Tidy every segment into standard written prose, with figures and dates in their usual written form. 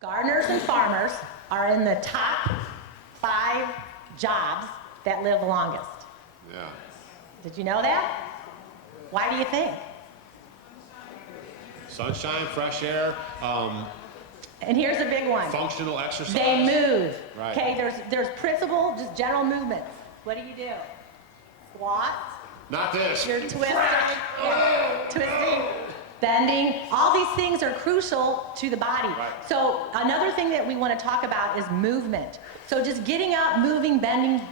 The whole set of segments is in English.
Gardeners and farmers are in the top 5 jobs that live longest. Yeah. Did you know that? Why do you think? Sunshine, fresh air, And here's a big one. functional exercise. They move. Right. Okay, there's principle, just general movements. What do? Squats, Not this. you're twisting, bending. All these things are crucial to the body. Right. So another thing that we want to talk about is movement. So just getting up, moving, bending,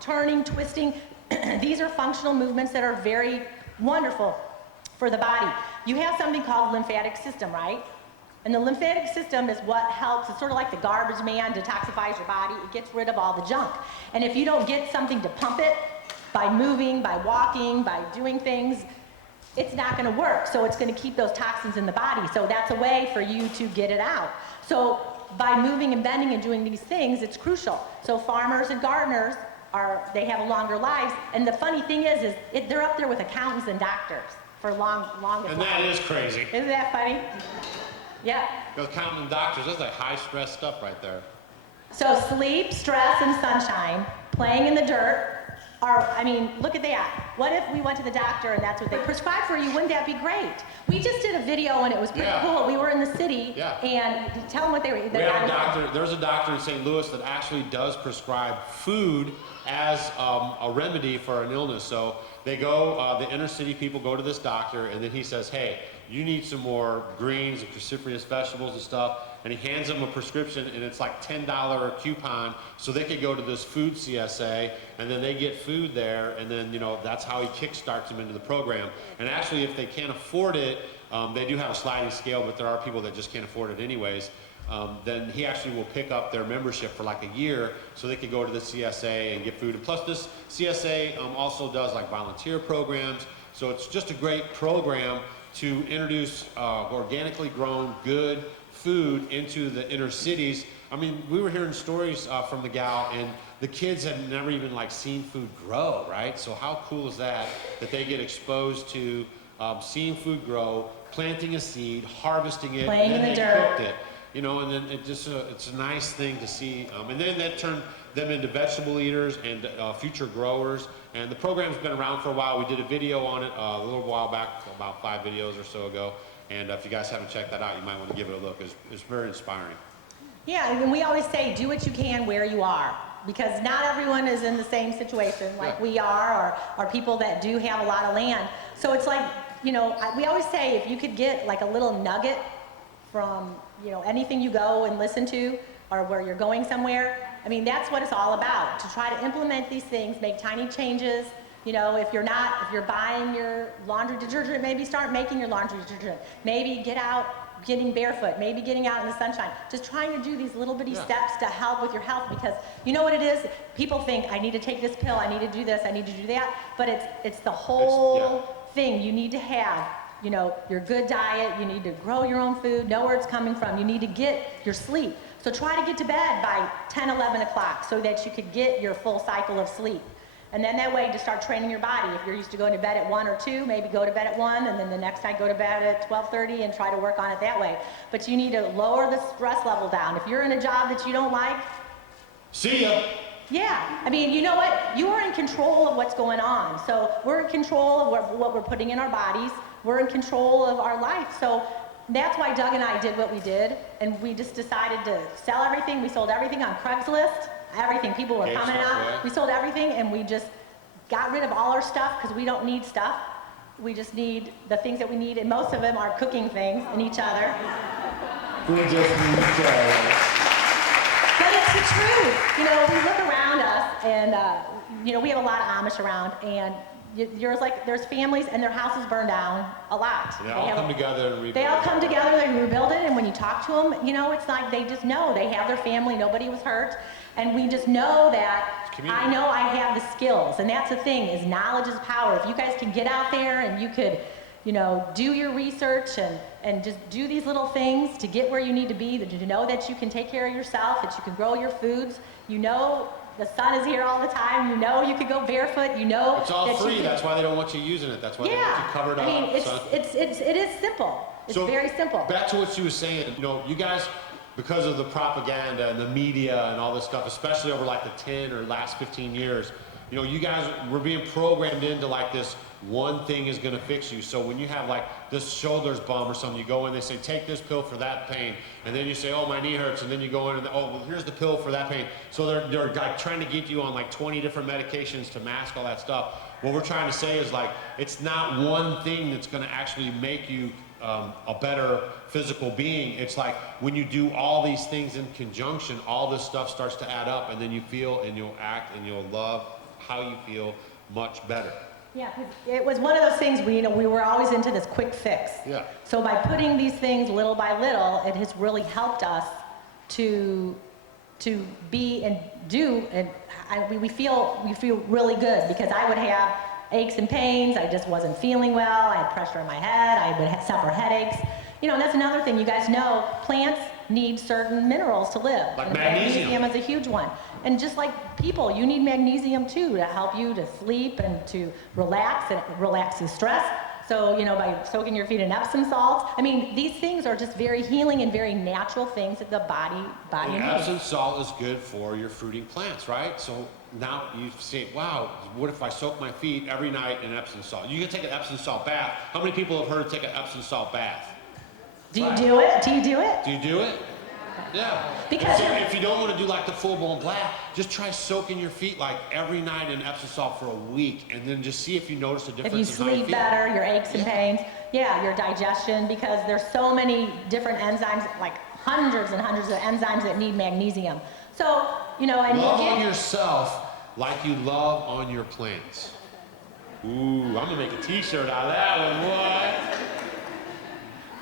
turning, twisting. These are functional movements that are very wonderful for the body. You have something called lymphatic system, right? And the lymphatic system is what helps. It's sort of like the garbage man, detoxifies your body. It gets rid of all the junk. And if you don't get something to pump it by moving, by walking, by doing things, it's not going to work. So it's going to keep those toxins in the body. So that's a way for you to get it out. So by moving and bending and doing these things, it's crucial. So farmers and gardeners they have longer lives. And the funny thing is they're up there with accountants and doctors for longest And lives. that is crazy. Isn't that funny? Yeah. Those counting doctors, that's like high stress stuff right there. So sleep, stress, and sunshine, playing in the dirt, look at that. What if we went to the doctor and that's what they prescribed for you? Wouldn't that be great? We just did a video and it was pretty cool. We were in the city and tell them what they were. We have a doctor, there's a doctor in St. Louis that actually does prescribe food as a remedy for an illness. So they go, the inner city people go to this doctor and then he says, hey, you need some more greens and cruciferous vegetables and stuff. And he hands them a prescription and it's like $10 coupon so they could go to this food CSA and then they get food there and then, that's how he kickstarts them into the program. And actually if they can't afford it, they do have a sliding scale, but there are people that just can't afford it anyways. Then he actually will pick up their membership for like a year so they can go to the CSA and get food. And plus this CSA also does like volunteer programs. So it's just a great program to introduce organically grown good food into the inner cities. I mean, we were hearing stories from the gal and the kids had never even seen food grow, right? So how cool is that they get exposed to seeing food grow, planting a seed, harvesting it, playing and then in the they dirt. cooked it. And then it's a nice thing to see. And then that turned them into vegetable eaters and future growers. And the program's been around for a while. We did a video on it a little while back, about 5 videos or so ago. And if you guys haven't checked that out, you might want to give it a look. It's very inspiring. Yeah, and we always say, do what you can where you are. Because not everyone is in the same situation like we are, or people that do have a lot of land. So it's like, we always say if you could get like a little nugget from, anything you go and listen to, or where you're going somewhere, that's what it's all about. To try to implement these things, make tiny changes. If you're buying your laundry detergent, maybe start making your laundry detergent. Maybe get out, getting barefoot, maybe getting out in the sunshine. Just trying to do these little bitty steps to help with your health, because you know what it is? People think, I need to take this pill, I need to do this, I need to do that, but it's the whole thing. You need to have, your good diet, you need to grow your own food, know where it's coming from, you need to get your sleep. So try to get to bed by 10, 11 o'clock so that you could get your full cycle of sleep. And then that way to start training your body. If you're used to going to bed at 1 or 2, maybe go to bed at 1, and then the next night go to bed at 12:30 and try to work on it that way. But you need to lower the stress level down. If you're in a job that you don't like, see ya. Yeah, you know what? You are in control of what's going on. So we're in control of what we're putting in our bodies. We're in control of our life. So that's why Doug and I did what we did, and we just decided to sell everything. We sold everything on Craigslist. Everything. People were coming out. We sold everything, and we just got rid of all our stuff because we don't need stuff. We just need the things that we need, and most of them are cooking things and each other. We just need each other. But it's the truth. We look around us, and we have a lot of Amish around, and there's families and their houses burn down a lot. They all come together and rebuild. They all come together, they rebuild it, and when you talk to them, it's like they just know they have their family, nobody was hurt, and we just know that I know I have the skills, and that's the thing, is knowledge is power. If you guys can get out there and you could, do your research and just do these little things to get where you need to be, to know that you can take care of yourself, that you can grow your foods, the sun is here all the time. You could go barefoot. It's all free. That's why they don't want you using it. That's why they want you covered up. It is simple. It's very simple. Back to what she was saying. You guys because of the propaganda and the media and all this stuff, especially over like the 10 or last 15 years, you know, you guys were being programmed into like this one thing is gonna fix you. So when you have like this shoulder's bum or something, you go in, they say, take this pill for that pain. And then you say, oh, my knee hurts. And then you go in and, oh, well, here's the pill for that pain. So they're like trying to get you on like 20 different medications to mask all that stuff. What we're trying to say is like, it's not one thing that's gonna actually make you a better physical being. It's like when you do all these things in conjunction, all this stuff starts to add up, and then you feel and you'll act and you'll love how you feel much better. Yeah, 'cause it was one of those things we, you know, we were always into this quick fix. Yeah. So by putting these things little by little, it has really helped us to be and do, and we feel really good, because I would have aches and pains, I just wasn't feeling well, I had pressure in my head, I would suffer headaches. You know, and that's another thing, you guys know, plants need certain minerals to live. Like and magnesium. Magnesium is a huge one. And just like people, you need magnesium too to help you to sleep and to relax, and it relaxes stress. So, you know, by soaking your feet in Epsom salts, I mean, these things are just very healing and very natural things that the body And needs. Epsom salt is good for your fruiting plants, right? So now you say, wow, what if I soak my feet every night in Epsom salt? You can take an Epsom salt bath. How many people have heard of take an Epsom salt bath? Do you do it? Do you do it? Do you do it? Yeah. Because- so if you don't want to do like the full-blown bath, just try soaking your feet like every night in Epsom salt for a week, and then just see if you notice a If difference you in how you sleep feel. better, your aches and Yeah. pains, yeah, your digestion, because there's so many different enzymes, like hundreds and hundreds of enzymes that need magnesium. So, you know, and Love you on get, yourself like you love on your plants. Ooh, I'm gonna make a t-shirt out of that one, what?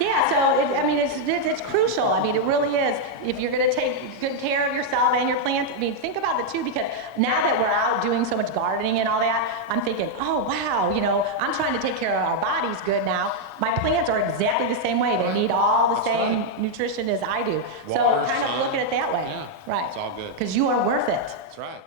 yeah, so I mean, it's crucial. I mean, it really is. If you're going to take good care of yourself and your plants, I mean, think about the two, because now that we're out doing so much gardening and all that, I'm thinking, oh wow, you know, I'm trying to take care of our bodies good now. My plants are exactly the same way. They need all the That's same right. nutrition as I do. So Water, kind of sun. look at it that way. Yeah, Right. it's all good. Because you are worth it. That's right.